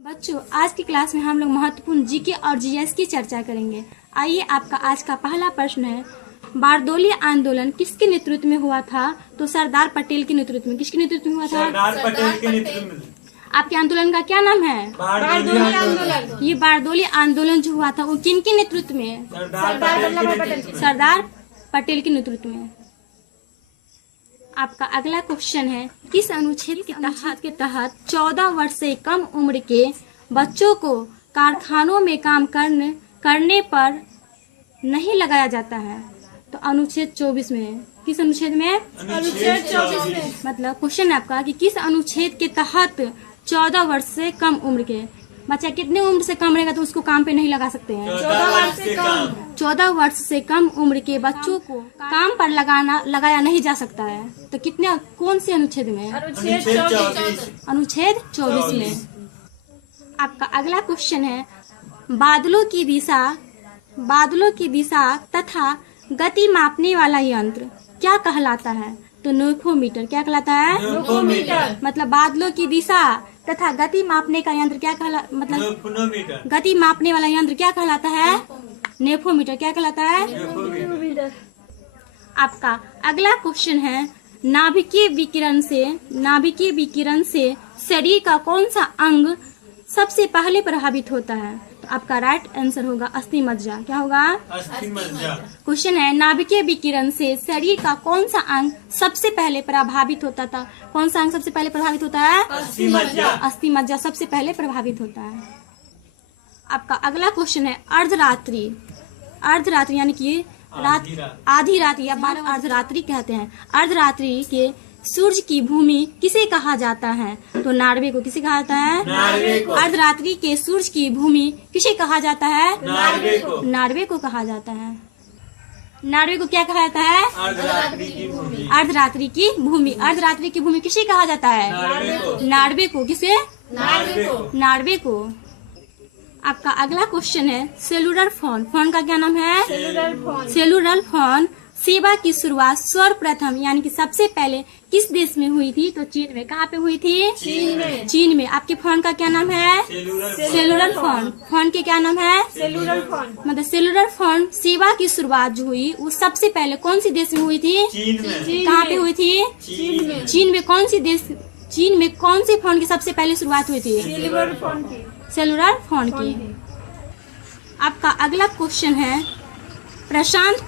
बच्चों, आज की क्लास में हम लोग महत्वपूर्ण जीके और जीएस की चर्चा करेंगे। आइए, आपका आज का पहला प्रश्न है, बारदोली आंदोलन किसके नेतृत्व में हुआ था? तो सरदार पटेल के नेतृत्व में। किसके नेतृत्व में हुआ था? सरदार पटेल के नेतृत्व में। आपके आंदोलन का क्या नाम है? बारदोली आंदोलन। ये बारदोली आंदोलन जो हुआ था वो किनके नेतृत्व में? सरदार पटेल के नेतृत्व में। आपका अगला क्वेश्चन है, किस अनुच्छेद के तहत 14 वर्ष से कम उम्र के बच्चों को कारखानों में काम करने पर नहीं लगाया जाता है? तो अनुच्छेद 24 में। किस अनुच्छेद में? अनुच्छेद 24 में। मतलब क्वेश्चन है आपका कि किस अनुच्छेद के तहत 14 वर्ष से कम उम्र के बच्चा कितने उम्र से कम रहेगा तो उसको काम पे नहीं लगा सकते हैं? 14 वर्ष से कम। 14 वर्ष से कम उम्र के बच्चों को काम पर लगाया नहीं जा सकता है। तो कितने कौन से अनुच्छेद में? अनुच्छेद 24। अनुच्छेद 24 में। आपका अगला क्वेश्चन है, बादलों की दिशा तथा गति मापने वाला यंत्र क्या कहलाता है? तो न्यूफोमीटर। क्या कहलाता है? न्यूफोमीटर। मतलब बादलों की दिशा तथा गति मापने का यंत्र क्या मतलब न्यूफोमीटर। गति मापने वाला यंत्र क्या कहलाता है? न्यूफोमीटर। क्या कहलाता है? न्यूफोमीटर। आपका अगला क्वेश्चन है, नाभिकीय विकिरण से शरीर का कौन सा अंग सबसे पहले प्रभावित होता है? तो आपका राइट आंसर होगा अस्थिमज्जा। क्या होगा? अस्थिमज्जा। क्वेश्चन है, नाभिकीय विकिरण से शरीर का कौन सा अंग सबसे पहले प्रभावित होता था? कौन सा अंग सबसे पहले प्रभावित होता है? अस्थिमज्जा। अस्थिमज्जा सबसे पहले प्रभावित होता है। आपका अगला क्वेश्चन है, अर्धरात्रि यानी कि आधी रात या 12 अर्धरात्रि कहते हैं। अर्धरात्रि के सूर्य की भूमि किसे कहा जाता है? तो नार्वे को। किसे कहा जाता है? नार्वे को। अर्धरात्रि के सूर्य की भूमि किसे कहा जाता है? नार्वे को। नार्वे को कहा जाता है। नार्वे को क्या कहा जाता है? अर्धरात्रि की भूमि। अर्धरात्रि की भूमि। अर्धरात्रि की भूमि किसे कहा जाता है? नार्वे को। नार्वे को। किसे? नार्वे को। नार्वे को। आपका अगला क्वेश्चन है, सेलुलर फोन। फोन का क्या नाम है? सेलुलर फोन सेवा की शुरुआत सर्वप्रथम यानी कि सबसे पहले किस देश में हुई थी? तो चीन में। कहाँ पे हुई थी? चीन में। आपके फोन का क्या नाम है? Cellular phone. फोन के क्या नाम है? Cellular phone. मतलब सेलुलर फोन सेवा की शुरुआत जो हुई वो सबसे पहले कौन सी देश में हुई थी? चीन में। कहाँ पे हुई थी? चीन में। कौन सी देश? चीन में कौन से फोन की सबसे पहले शुरुआत हुई थी? सेलुलर फोन की। सेलुलर फोन की। आपका अगला क्वेश्चन है, प्रशांत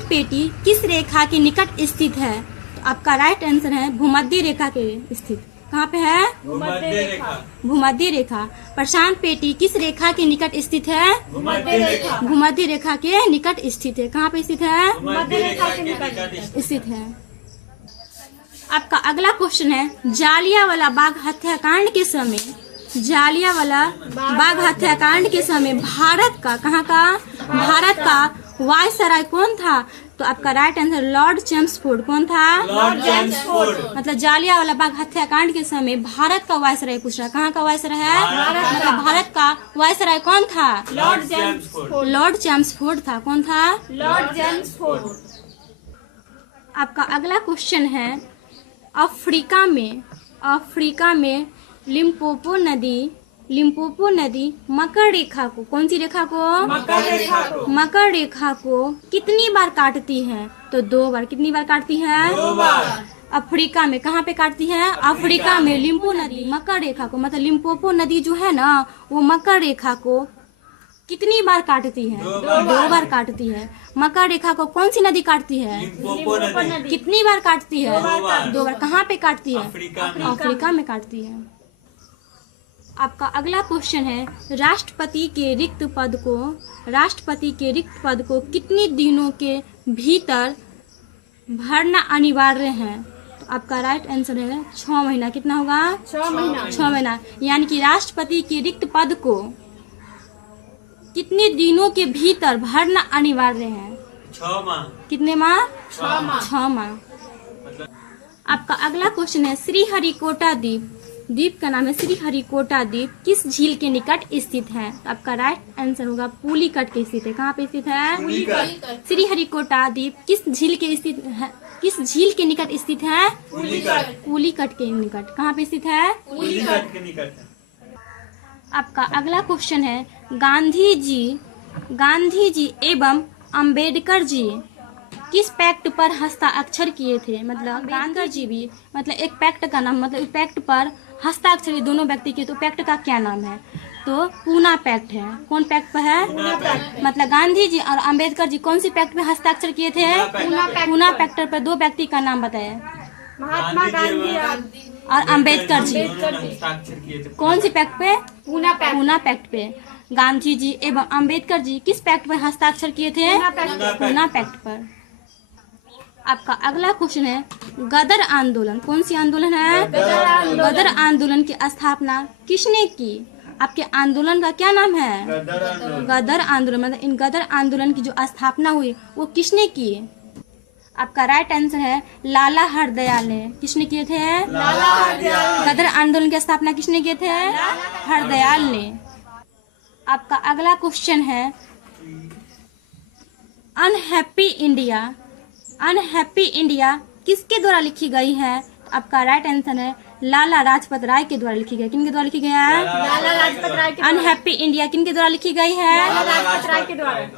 पेटी किस रेखा के निकट स्थित है? तो आपका राइट आंसर है भूमध्य रेखा के स्थित। कहाँ पे है? भूमध्य रेखा। भूमध्य रेखा। प्रशांत पेटी किस रेखा के निकट स्थित है? भूमध्य रेखा। भूमध्य रेखा के निकट स्थित है। कहाँ पे स्थित है? भूमध्य रेखा के निकट स्थित है। आपका अगला क्वेश्चन है, जालियांवाला बाग हत्याकांड के समय भारत का भारत का वायसराय कौन था? तो आपका राइट आंसर लॉर्ड चेम्सफोर्ड। कौन था? Lord Chelmsford. मतलब जालियांवाला बाग हत्याकांड के समय भारत का वायसराय पूछ रहा। कहाँ का वायसराय है? मतलब भारत का वायसराय कौन था? Lord Chelmsford. लॉर्ड चेम्सफोर्ड था। कौन था? Lord Chelmsford. आपका अगला क्वेश्चन है, अफ्रीका में लिम्पोपो नदी मकर रेखा को, कौन सी रेखा को? मकर रेखा को कितनी बार काटती है? तो 2 बार। कितनी बार काटती है? 2 बार। अफ्रीका में। कहाँ पे काटती है? अफ्रीका में। लिम्पो नदी मकर रेखा को, मतलब लिम्पोपो नदी जो है ना वो मकर रेखा को कितनी बार काटती है? 2 बार काटती है। मकर रेखा को कौन सी नदी काटती है? लिम्पोपो नदी। कितनी बार काटती है? 2 बार। कहाँ पे काटती है? अफ्रीका में काटती है। आपका अगला क्वेश्चन है, राष्ट्रपति के रिक्त पद को कितने दिनों के भीतर भरना अनिवार्य है? तो आपका राइट आंसर है 6 महीना। कितना होगा? 6 महीना। यानी कि राष्ट्रपति के रिक्त पद को कितने दिनों के भीतर भरना अनिवार्य है? 6 माह। कितने माह? 6 माह। आपका अगला क्वेश्चन है, श्रीहरिकोटा द्वीप का नाम है श्रीहरिकोटा द्वीप किस झील के निकट स्थित है? तो आपका राइट आंसर होगा पुलिकट के स्थित है। कहाँ पे स्थित है? श्रीहरिकोटा द्वीप किस झील के स्थित है? किस झील के निकट स्थित है? पुलिकट। पुलिकट के निकट। कहाँ पे स्थित है? पुलिकट के निकट। आपका अगला क्वेश्चन है गांधी जी एवं अंबेडकर जी किस पैक्ट पर हस्ताक्षर किए थे। मतलब गांधी जी भी मतलब एक पैक्ट का नाम, मतलब पैक्ट पर हस्ताक्षर दोनों व्यक्ति किए, तो पैक्ट का क्या नाम है। तो पूना पैक्ट है। कौन पैक्ट पर है? मतलब गांधी जी और अंबेडकर जी कौन सी पैक्ट पे हस्ताक्षर किए थे? पूना पैक्ट पर दो व्यक्ति का नाम बताए। महात्मा गांधी और अंबेडकर जी हस्ताक्षर किए थे। कौन सी पैक्ट पे? पूना पैक्ट पे। गांधी जी एवं अंबेडकर जी किस पैक्ट पर हस्ताक्षर किए थे? पूना पैक्ट पर। आपका अगला क्वेश्चन है गदर आंदोलन। कौन सी आंदोलन है? गदर आंदोलन की स्थापना किसने की? आपके आंदोलन का क्या नाम है? गदर आंदोलन। मतलब इन गदर आंदोलन की जो स्थापना हुई वो किसने की? आपका राइट आंसर है लाला हरदयाल ने। किसने किए थे? गदर आंदोलन की स्थापना किसने किए थे? हरदयाल ने। आपका अगला क्वेश्चन है अनहैप्पी इंडिया किसके द्वारा लिखी गई है? आपका राइट आंसर है लाला लाजपत राय के द्वारा लिखी गई। किनके द्वारा लिखी गई है? लाला लाजपत राय के अनहैप्पी इंडिया किनके द्वारा लिखी गई है?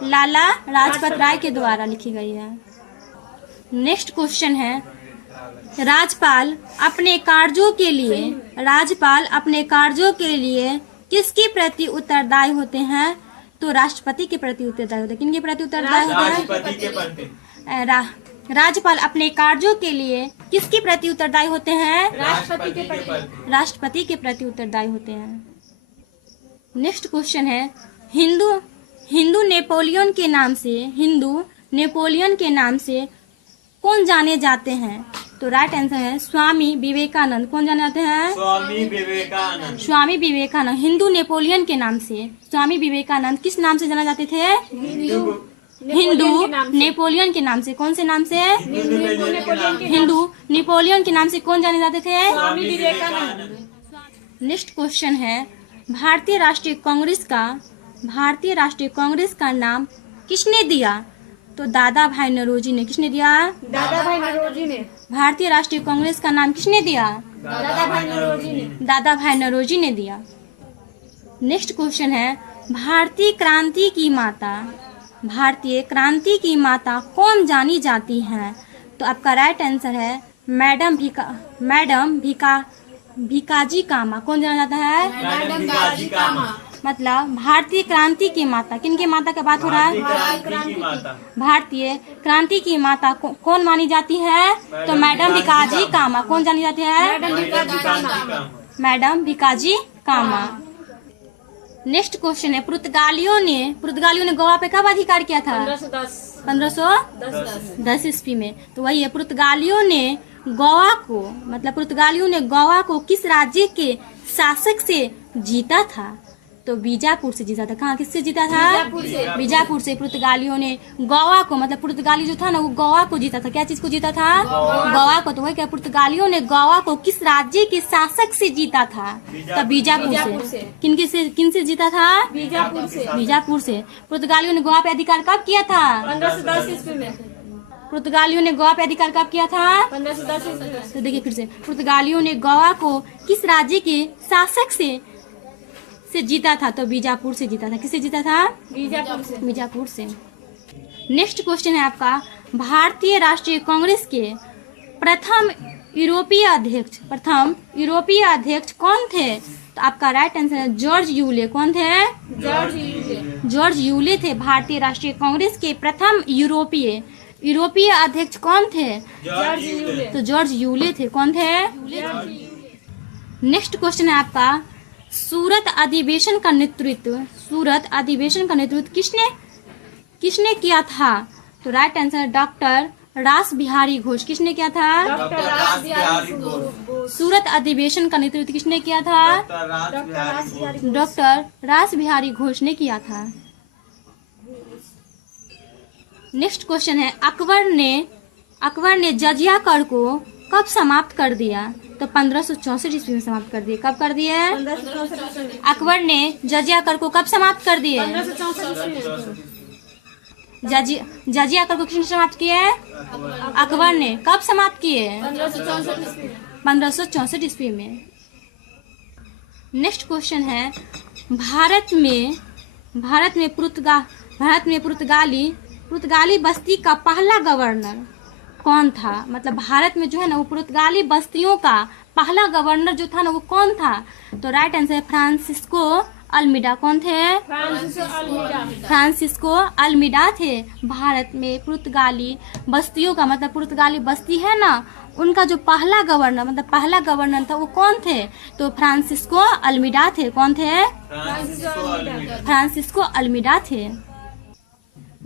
लाला लाजपत राय के द्वारा लिखी गई है। नेक्स्ट क्वेश्चन है राज्यपाल अपने कार्यों के लिए किसके प्रति उत्तरदायी होते हैं? तो राष्ट्रपति के प्रति उत्तरदायी होते हैं। किनके प्रति उत्तरदायी होते हैं? राष्ट्रपति के प्रति। राज्यपाल अपने कार्यों के लिए किसके प्रति उत्तरदायी होते हैं? राष्ट्रपति के प्रति उत्तरदायी होते हैं। नेक्स्ट क्वेश्चन है हिंदू नेपोलियन के नाम से कौन जाने जाते हैं? तो राइट आंसर है स्वामी विवेकानंद। कौन जाने जाते हैं? स्वामी विवेकानंद। हिंदू नेपोलियन के नाम से स्वामी विवेकानंद किस नाम से जाना जाते थे? हिंदू नेपोलियन के नाम से। कौन से नाम से? हिंदू नेपोलियन के नाम से कौन जाने जाते थे? स्वामी विवेकानंद। नेक्स्ट क्वेश्चन है भारतीय राष्ट्रीय कांग्रेस का नाम किसने दिया? तो दादा भाई नौरोजी ने। किसने दिया? भारतीय राष्ट्रीय कांग्रेस का नाम किसने दिया? दादा भाई नौरोजी ने दिया। नेक्स्ट क्वेश्चन है भारतीय क्रांति की माता कौन जानी जाती है? तो आपका राइट आंसर है मैडम भिकाजी कामा। कौन जाना जाता है? मतलब भारतीय क्रांति की माता। किनके माता का बात हो रहा है? भारतीय क्रांति की माता कौन मानी जाती है? तो मैडम भिकाजी कामा। कौन जानी जाती है? मैडम भिकाजी कामा। नेक्स्ट क्वेश्चन है पुर्तगालियों ने गोवा पे कब अधिकार किया था? 1510 ईस्वी में। तो वही है पुर्तगालियों ने गोवा को किस राज्य के शासक से जीता था? तो बीजापुर से जीता था। कहाँ किससे जीता था? बीजापुर से। पुर्तगालियों ने गोवा को, मतलब पुर्तगाली जो था ना वो गोवा को जीता था। क्या चीज को जीता था? गोवा को। तो वही क्या पुर्तगालियों ने गोवा को किस राज्य के शासक से जीता था? तो बीजापुर से। किनसे जीता था? बीजापुर से। पुर्तगालियों ने गोवा पे अधिकार कब किया था? 1510 ईस्वी में। पुर्तगालियों ने गोवा पे अधिकार कब किया था? 1510 ईस्वी में। तो देखिए फिर से पुर्तगालियों ने गोवा को किस राज्य के शासक से जीता था? तो बीजापुर से जीता था। किससे जीता था? बीजापुर से। नेक्स्ट क्वेश्चन है आपका भारतीय राष्ट्रीय कांग्रेस के प्रथम यूरोपीय अध्यक्ष कौन थे? तो आपका राइट आंसर है जॉर्ज यूले। कौन थे? जॉर्ज यूले थे। भारतीय राष्ट्रीय कांग्रेस के प्रथम यूरोपीय अध्यक्ष कौन थे? तो जॉर्ज यूले थे। कौन थे? नेक्स्ट क्वेश्चन है आपका सूरत अधिवेशन का नेतृत्व किसने किया था? तो राइट आंसर डॉक्टर रास बिहारी घोष। किसने किया था? सूरत अधिवेशन का नेतृत्व किसने किया था? डॉक्टर रास बिहारी घोष ने किया था। नेक्स्ट क्वेश्चन है अकबर ने जजिया कर को कब समाप्त कर दिया? तो 1564 ईस्वी में समाप्त कर दिए। कब कर दिए? अकबर ने जजिया कर को कब समाप्त कर दिए? 1564। जजिया कर को किसने समाप्त किए? अकबर ने। कब समाप्त किए? 1564 ईस्वी में। नेक्स्ट क्वेश्चन है भारत में पुर्तगाली बस्ती का पहला गवर्नर कौन था? मतलब भारत में जो है ना वो पुर्तगाली बस्तियों का पहला गवर्नर जो था ना वो कौन था? तो राइट आंसर है फ्रांसिस्को अल्मीडा। कौन थे? फ्रांसिस्को अल्मीडा थे। भारत में पुर्तगाली बस्तियों का मतलब पुर्तगाली बस्ती है ना उनका जो पहला गवर्नर था वो कौन थे? तो फ्रांसिस्को अल्मीडा थे। कौन थे? फ्रांसिस्को अल्मीडा थे।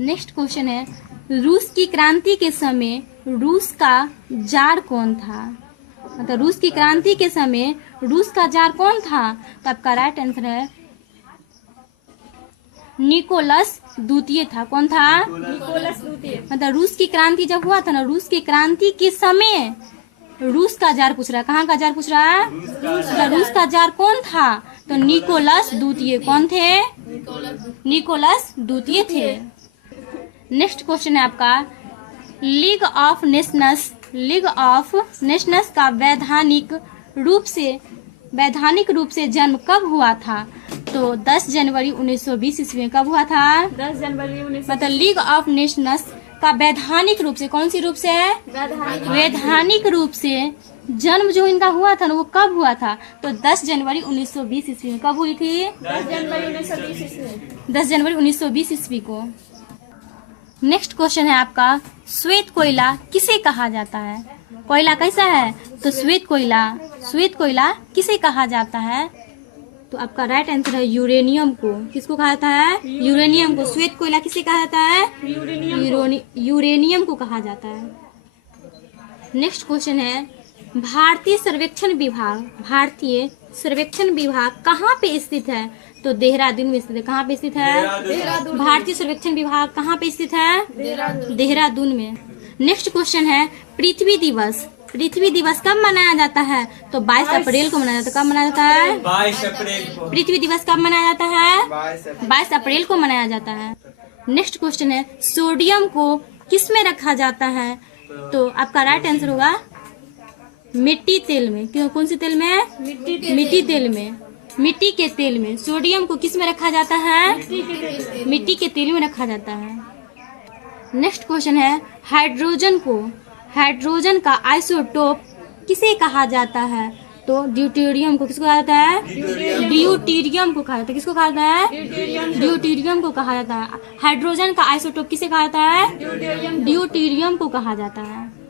नेक्स्ट क्वेश्चन है रूस की क्रांति के समय रूस का जार कौन था? मतलब रूस की क्रांति के समय रूस का जार कौन था? तो आपका राइट आंसर है निकोलस द्वितीय था। कौन था? निकोलस द्वितीय। मतलब रूस की क्रांति जब हुआ था ना रूस की क्रांति के समय रूस का जार पूछ रहा है। कहाँ का जार पूछ रहा है? रूस का जार कौन था? तो निकोलस द्वितीय। कौन थे? निकोलस द्वितीय थे। नेक्स्ट क्वेश्चन है आपका लीग ऑफ नेशंस का वैधानिक रूप से जन्म कब हुआ था? तो 10 जनवरी 1920 ईस्वी में। कब हुआ था? 10 जनवरी 1920। मतलब लीग ऑफ नेशंस का वैधानिक रूप से कौन सी रूप से? वैधानिक रूप से जन्म जो इनका हुआ था ना वो कब हुआ था? तो 10 जनवरी 1920 ईस्वी में। कब हुई थी? 10 जनवरी 1920 ईस्वी। 10 जनवरी 1920 ईस्वी को। नेक्स्ट क्वेश्चन है आपका श्वेत कोयला किसे कहा जाता है? कोयला कैसा है? तो श्वेत कोयला किसे कहा जाता है? तो आपका राइट आंसर है यूरेनियम को। किसको कहा जाता है? यूरेनियम को। श्वेत कोयला किसे कहा जाता है? यूरेनियम को कहा जाता है। नेक्स्ट क्वेश्चन है भारतीय सर्वेक्षण विभाग कहाँ पे स्थित है? तो देहरादून में स्थित है। कहाँ पे स्थित है? भारतीय सर्वेक्षण विभाग कहाँ पे स्थित है? देहरादून में। नेक्स्ट क्वेश्चन है पृथ्वी दिवस कब मनाया जाता है? तो 22 अप्रैल को मनाया जाता है। कब मनाया जाता है? 22 अप्रैल को। पृथ्वी दिवस कब मनाया जाता है? 22 अप्रैल को मनाया जाता है। नेक्स्ट क्वेश्चन है सोडियम को किस में रखा जाता है? तो आपका राइट आंसर होगा मिट्टी तेल में। क्यों? कौन सी तेल में? मिट्टी तेल में। मिट्टी के तेल में सोडियम को किस में रखा जाता है? मिट्टी के तेल में रखा जाता है। नेक्स्ट क्वेश्चन है हाइड्रोजन का आइसोटोप किसे कहा जाता है? तो ड्यूटेरियम को। किसको कहा जाता है? ड्यूटेरियम को कहा जाता है। किसको कहा जाता है? ड्यूटेरियम को कहा जाता है। हाइड्रोजन का आइसोटोप किसे कहा जाता है? ड्यूटेरियम को कहा जाता है।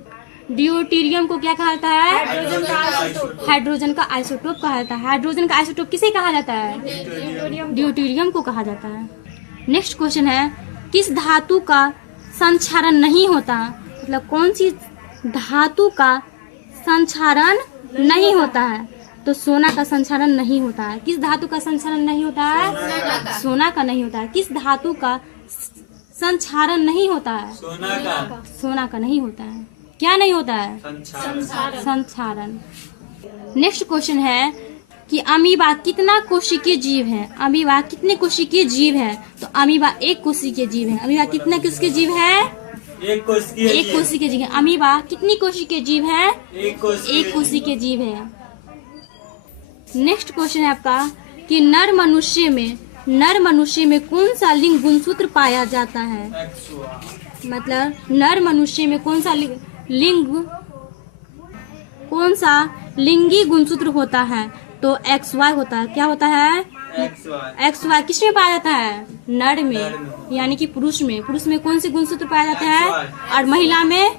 ड्यूटेरियम को क्या कहा जाता है? हाइड्रोजन का आइसोटोप कहा जाता है। हाइड्रोजन का आइसोटोप किसे कहा जाता है? ड्यूटेरियम को कहा जाता है। नेक्स्ट क्वेश्चन है किस धातु का संक्षारण नहीं होता? मतलब कौन सी धातु का संक्षारण नहीं होता है? तो सोना का संक्षारण नहीं होता है। किस धातु का संक्षारण नहीं होता है? सोना का नहीं होता है। किस धातु का संक्षारण नहीं होता है? सोना का नहीं होता है। क्या नहीं होता है? संक्षारण। नेक्स्ट क्वेश्चन है कि अमीबा कितना कोशिकीय जीव है? अमीबा कितने कोशिकीय जीव है? तो अमीबा एक कोशिकीय जीव है। अमीबा कितना कोशिकीय जीव है? एक कोशिकीय जीव है। अमीबा कितनी कोशिकीय जीव है? एक कोशिकीय जीव है। नेक्स्ट क्वेश्चन है आपका कि नर मनुष्य में कौन सा लिंग गुणसूत्र पाया जाता है? मतलब नर मनुष्य में कौन सा लिंगी गुणसूत्र होता है? तो XY होता है। क्या होता है? XY। किस में पाया जाता है? नर में यानी कि पुरुष में कौन से गुणसूत्र पाया जाता है? और महिला में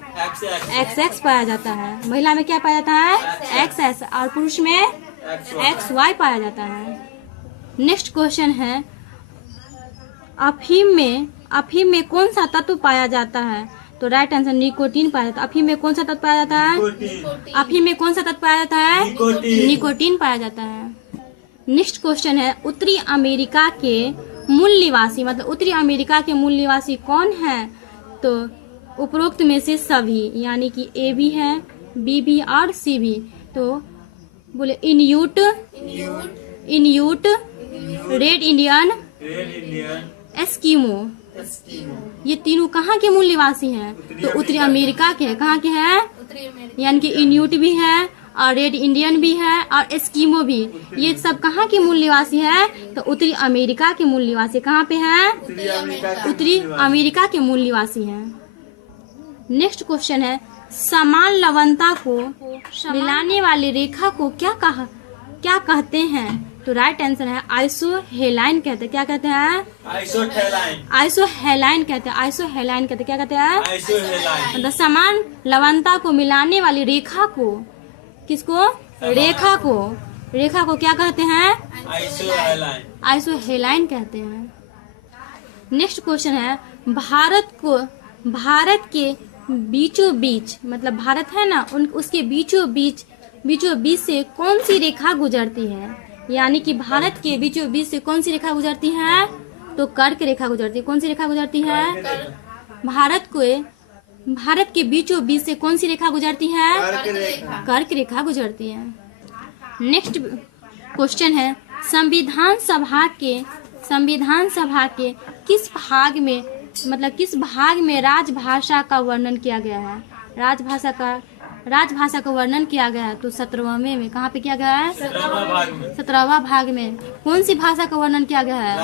XX पाया जाता है। महिला में क्या पाया जाता है? XX और पुरुष में XY पाया जाता है। नेक्स्ट क्वेश्चन है अफीम में कौन सा तत्व पाया जाता है? तो राइट आंसर निकोटीन पाया जाता है। अफीम में कौन सा तत्व पाया जाता है? अफीम में कौन सा तत्व पाया जाता है? निकोटीन पाया जाता है। नेक्स्ट क्वेश्चन है उत्तरी अमेरिका के मूल निवासी मतलब उत्तरी अमेरिका के मूल निवासी कौन है? तो उपरोक्त में से सभी यानी कि A भी है, B भी और C भी। तो बोले इन्यूट, रेड इंडियन, एस्किमो। ये तीनों कहाँ के मूल निवासी हैं? तो उत्तरी अमेरिका के हैं। कहाँ के हैं? यानी कि इन्यूट भी है और रेड इंडियन भी है और एस्किमो भी। ये सब कहाँ के मूल निवासी है? तो उत्तरी अमेरिका के मूल निवासी। कहाँ पे है? उत्तरी अमेरिका के मूल निवासी हैं। नेक्स्ट क्वेश्चन है, समान लवणता को मिलाने वाली रेखा को क्या कहते हैं? तो राइट आंसर है आइसोहेलाइन कहते हैं। क्या कहते हैं? आइसोहेलाइन कहते हैं। आइसोहेलाइन कहते हैं। क्या कहते हैं? मतलब समान लवणता को मिलाने वाली रेखा को, किसको? रेखा को क्या कहते हैं? आइसोहेलाइन कहते हैं। नेक्स्ट क्वेश्चन है, भारत के बीचों बीच, मतलब भारत है ना, उसके बीचों बीच से कौन सी रेखा गुजरती है? यानी कि भारत के बीचों बीच से कौन सी रेखा गुजरती है? तो कर्क रेखा गुजरती है। कौन सी रेखा गुजरती है? भारत के बीचों बीच से कौन सी रेखा गुजरती है? कर्क रेखा गुजरती है। नेक्स्ट क्वेश्चन है, संविधान सभा के किस भाग में राजभाषा का वर्णन किया गया है? राजभाषा का वर्णन किया गया है तो 17वें में। कहाँ पे किया गया है? 17वां भाग में। कौन सी भाषा का वर्णन किया गया है?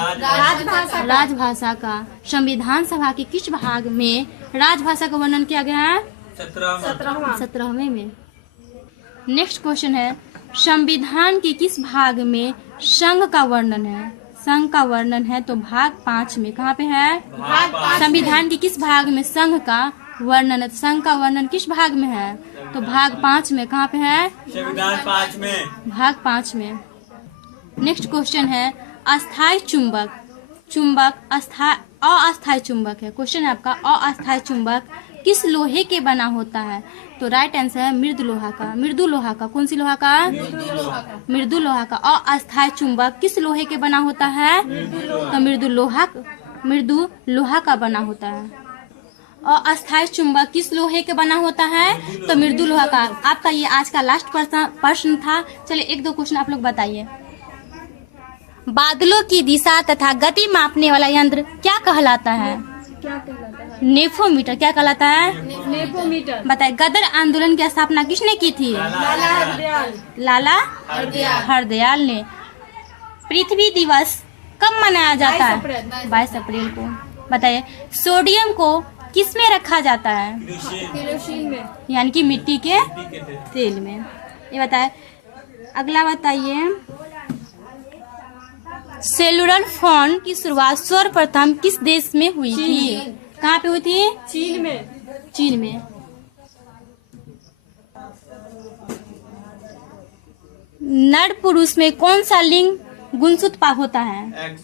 राजभाषा का। संविधान सभा के किस भाग में राजभाषा का वर्णन किया गया है? 17वें में। नेक्स्ट क्वेश्चन है, संविधान के किस भाग में संघ का वर्णन है? संघ का वर्णन है तो भाग 5 में। कहाँ पे है? संविधान के किस भाग में संघ का वर्णन है? संघ का वर्णन किस भाग में है? तो भाग 5 में। कहाँ पे है? संविधान 5 में। भाग 5 में। नेक्स्ट क्वेश्चन है, अस्थायी चुंबक अस्थायी चुंबक है। क्वेश्चन है आपका, अस्थायी चुंबक किस लोहे के बना होता है? तो राइट आंसर है मृदु लोहा का। कौन सी लोहा का? मृदु लोहा का। अस्थायी चुंबक किस लोहे के बना होता है? तो मृदु लोहा का बना होता है। और अस्थायी चुंबक किस लोहे के बना होता है? तो मृदु लोहा का। आपका ये आज का लास्ट प्रश्न था। चलिए 1-2 क्वेश्चन आप लोग बताइए। बादलों की दिशा तथा गति मापने वाला यंत्र क्या कहलाता है? नेफोमीटर। क्या कहलाता है? नेफोमीटर। बताइए, गदर आंदोलन की स्थापना किसने की थी? लाला हरदयाल ने। पृथ्वी दिवस कब मनाया जाता है? 22 अप्रैल को। बताइए, सोडियम को किस में रखा जाता है? केरोसिन में, यानी कि मिट्टी के तेल में। ये बताए। अगला बताइए, सेलुलर फोन की शुरुआत सर्वप्रथम किस देश में हुई थी? कहाँ पे हुई थी? चीन में। नर पुरुष में कौन सा लिंग गुणसूत्र होता है?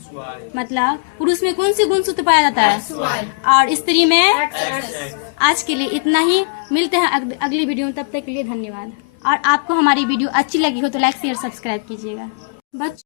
मतलब पुरुष में कौन सी गुणसूत्र पाया जाता है? और स्त्री में? आज के लिए इतना ही। मिलते हैं अगली वीडियो में। तब तक के लिए धन्यवाद। और आपको हमारी वीडियो अच्छी लगी हो तो लाइक शेयर सब्सक्राइब कीजिएगा। बच्चों